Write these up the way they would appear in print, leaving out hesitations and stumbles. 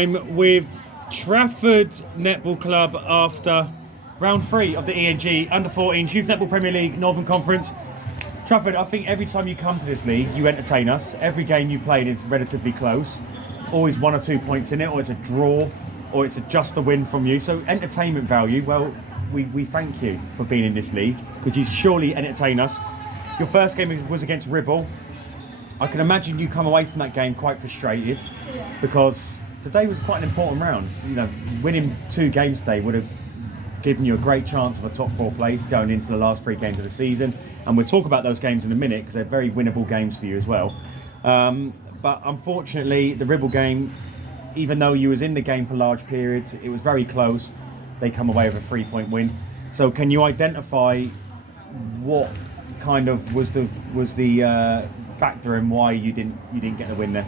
I'm with Trafford Netball Club after round 3 of the ENG Under-14s Youth Netball Premier League Northern Conference. Trafford, I think every time you come to this league, you entertain us. Every game you played is relatively close. Always 1 or 2 points in it, or it's a draw, or it's just a win from you. So entertainment value, well, we thank you for being in this league, because you surely entertain us. Your first game was against Ribble. I can imagine you come away from that game quite frustrated, because today was quite an important round. You know, winning 2 games today would have given you a great chance of a top 4 place going into the last 3 games of the season. And we'll talk about those games in a minute, because they're very winnable games for you as well. But unfortunately, the Ribble game, even though you was in the game for large periods, it was very close. They come away with a 3-point win. So can you identify what kind of was the factor in why you didn't get the win there?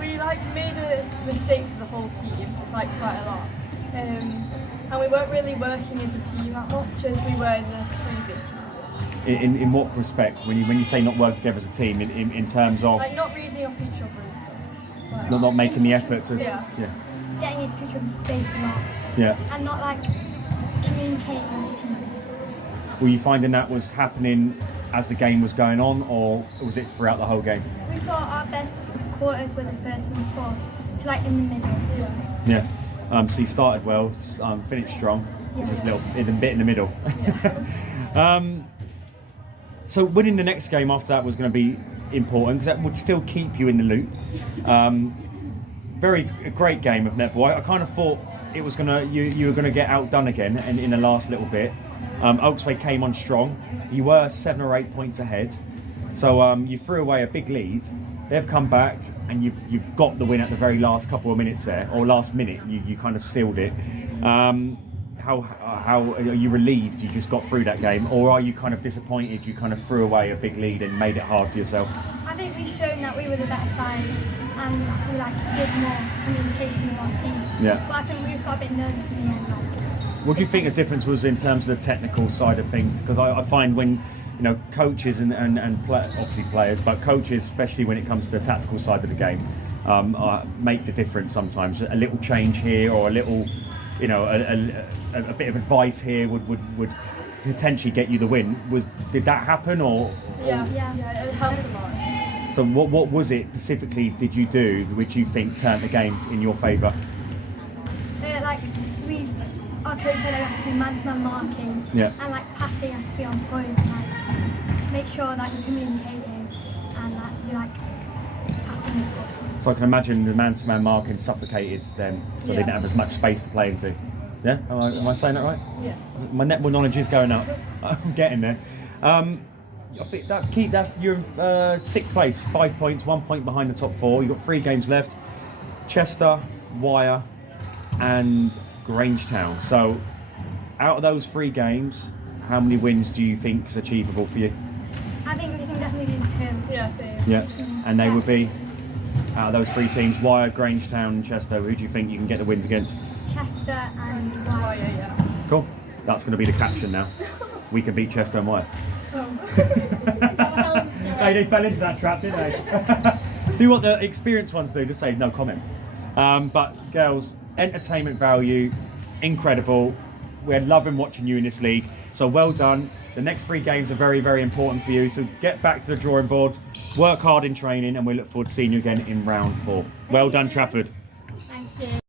We made mistakes as a whole team, quite a lot, and we weren't really working as a team that much as we were in this previous match. In what respect? When you say not work together as a team, in terms of not reading off each other and stuff. Not making the effort to Getting into each other's space a lot. Yeah. And not communicating as a team. Were you finding that was happening as the game was going on, or was it throughout the whole game? We thought our best quarters were the first and the fourth, so in the middle. Yeah. So you started well, finished strong. Yeah. Just a bit in the middle. Yeah. So winning the next game after that was going to be important, because that would still keep you in the loop. A great game of netball. I kind of thought it was you were gonna get outdone again, and in the last little bit. Oaksway came on strong. You were 7 or 8 points ahead, so you threw away a big lead. They've come back, and you've got the win at the very last couple of minutes there, or last minute. You kind of sealed it. How are you relieved you just got through that game, or are you kind of disappointed you kind of threw away a big lead and made it hard for yourself? I think we've shown that we were the better side, and we did more communication with our team. Yeah. But I think we just got a bit nervous in the end. What do you think the difference was in terms of the technical side of things? Because I find when coaches and obviously players, but coaches, especially when it comes to the tactical side of the game, make the difference sometimes. A little change here, or a little, a bit of advice here would potentially get you the win. Did that happen, or? Yeah, it helped a lot. So what was it specifically did you do which you think turned the game in your favour? Our coach said it has to be man-to-man marking, and passing has to be on point. Make sure that you're communicating and that you're passing is good. So I can imagine the man-to-man marking suffocated them, so they didn't have as much space to play into. Yeah, am I saying that right? Yeah. My netball knowledge is going up. I'm getting there. I think that's you're in 6th place, 5 points, 1 point behind the top 4. You've got 3 games left: Chester, Wyre, and Grangetown. So out of those 3 games, how many wins do you think is achievable for you? I think we can definitely do 2. Yeah, same. Yeah, and they would be, out of those 3 teams, Wyre, Grangetown and Chester, who do you think you can get the wins against? Chester and Wyre. Yeah. Cool. That's going to be the caption now. We can beat Chester and Wyre. They fell into that trap, didn't they? Do what the experienced ones do, just say no comment. But girls, entertainment value, incredible. We're loving watching you in this league, so well done. The next 3 games are very, very important for you, so get back to the drawing board, work hard in training, and we look forward to seeing you again in round 4. Well done, Trafford. Thank you.